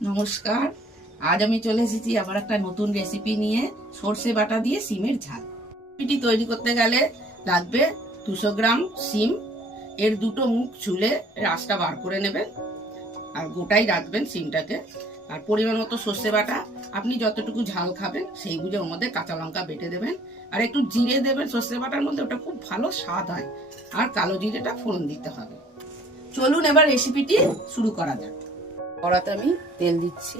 নমস্কার। আজ আমি চলে এসেছি আবার একটা নতুন রেসিপি নিয়ে, সর্ষে বাটা দিয়ে সিমের ঝাল। রেসিপিটি তৈরি করতে গেলে লাগবে 200 গ্রাম সিম। এর দুটো মুখ ছুলে রাসটা বার করে নেবেন আর গোটাই রাখবেন সিমটাকে। আর পরিমাণ মতো সর্ষে বাটা, আপনি যতটুকু ঝাল খাবেন সেই বুঝে ওর মধ্যে কাঁচা লঙ্কা বেটে দেবেন আর একটু জিরে দেবেন সর্ষে বাটার মধ্যে, ওটা খুব ভালো স্বাদ হয়। আর কালো জিরেটা ফোড়ন দিতে হবে। চলুন এবার রেসিপিটি শুরু করা যাক। কড়াতে আমি তেল দিচ্ছি।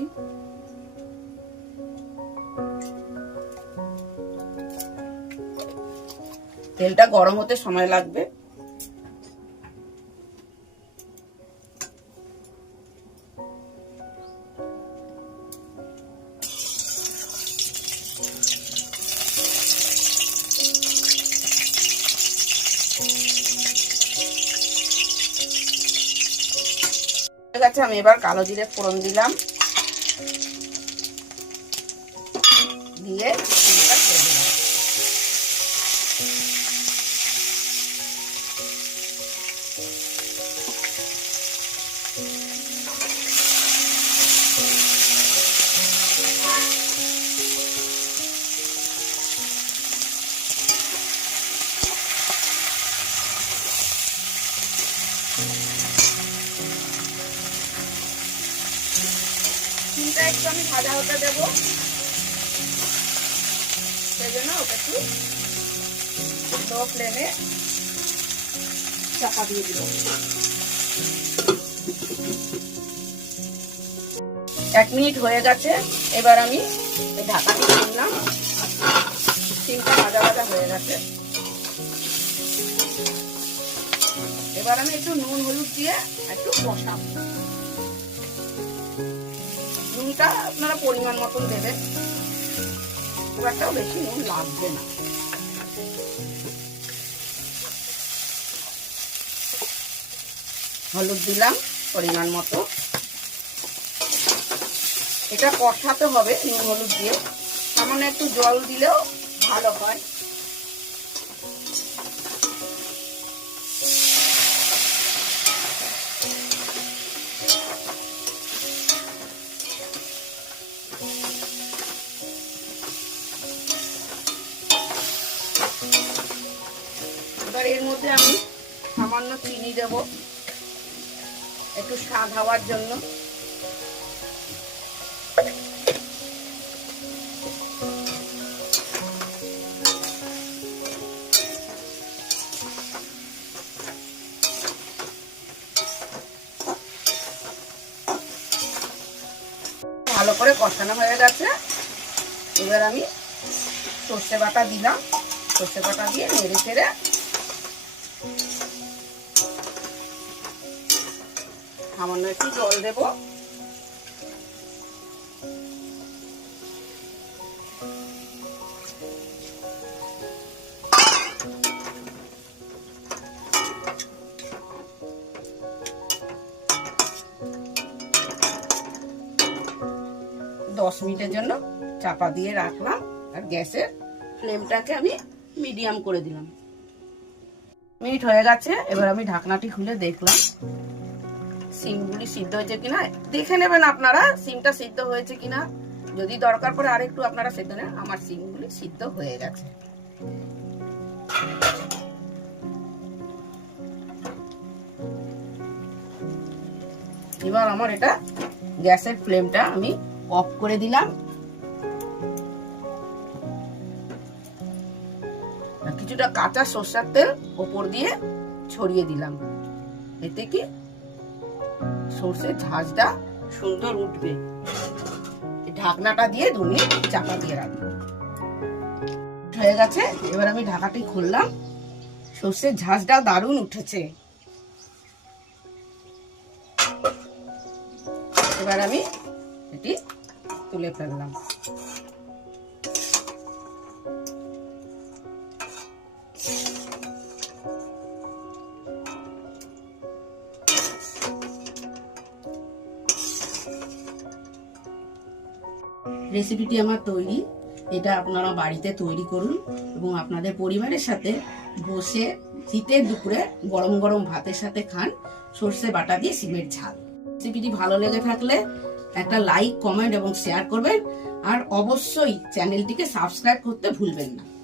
তেলটা গরম হতে সময় লাগবে। ঠিক আছে, আমি এবার কালো জিরে ফোড়ন দিলাম, দিয়ে সিমটা একটু আমি ভাজা হতে দেবো, সেই জন্য ওটা একটু লো ফ্লেমে চাপা দিয়ে দিব। 1 মিনিট হয়ে গেছে। এবার আমি ঢাকাটি খুললাম। সিমটা ভাজা ভাজা হয়ে গেছে। এবার আমি একটু নুন হলুদ দিয়ে একটু কষাবো। নুনটা আপনারা পরিমাণ মতন দেবেন, খুব একটাও বেশি নুন লাগবে না। হলুদ দিলাম পরিমাণ মতো। এটা কষাতে হবে নুন হলুদ দিয়ে, সামান্য একটু জল দিলেও ভালো হয়। এবার এর মধ্যে আমি সামান্য চিনি দেব, একটু স্বাদ হওয়ার জন্য। ভালো করে কষানো হয়ে গেছে। এবার আমি সর্ষে বাটা দিলাম। সর্ষে বাটা দিয়ে নেড়ে চেড়ে সামান্য একটু জল দেব। দশ মিনিটের জন্য চাপা দিয়ে রাখলাম আর গ্যাসের ফ্লেমটাকে আমি মিডিয়াম করে দিলাম। মিনিট হয়ে গেছে। এবার আমি ঢাকনাটি খুলে দেখলাম সিমগুলি সিদ্ধ হয়েছে কিনা। দেখে নেবেন আপনারা সিমটা সিদ্ধ হয়েছে কিনা, যদি দরকার পড়ে আরেকটু আপনারা সিদ্ধ নেন। আমার সিমগুলি সিদ্ধ হয়ে গেছে। এবার আমার এটা গ্যাসের ফ্লেমটা আমি অফ করে দিলাম। কিছুটা কাঁচা সরষের তেল ওপর দিয়ে ছড়িয়ে দিলাম, এতে কি সরষের ঝাঁঝটা সুন্দর উঠবে। ঢাকনাটা দিয়ে 2 মিনিট চাপা দিয়ে রাখবো। হয়ে গেছে। এবার আমি ঢাকাটি খুললাম। সরষের ঝাঁঝটা দারুণ উঠেছে। এবার আমি এটি তুলে ফেললাম। রেসিপিটি আমার তৈরি। এটা আপনারা বাড়িতে তৈরি করুন এবং আপনাদের পরিবারের সাথে বসে শীতের দুপুরে গরম গরম ভাতের সাথে খান সর্ষে বাটা দিয়ে সিমের ঝাল। রেসিপিটি ভালো লেগে থাকলে একটা লাইক, কমেন্ট এবং শেয়ার করবেন। আর অবশ্যই চ্যানেলটিকে সাবস্ক্রাইব করতে ভুলবেন না।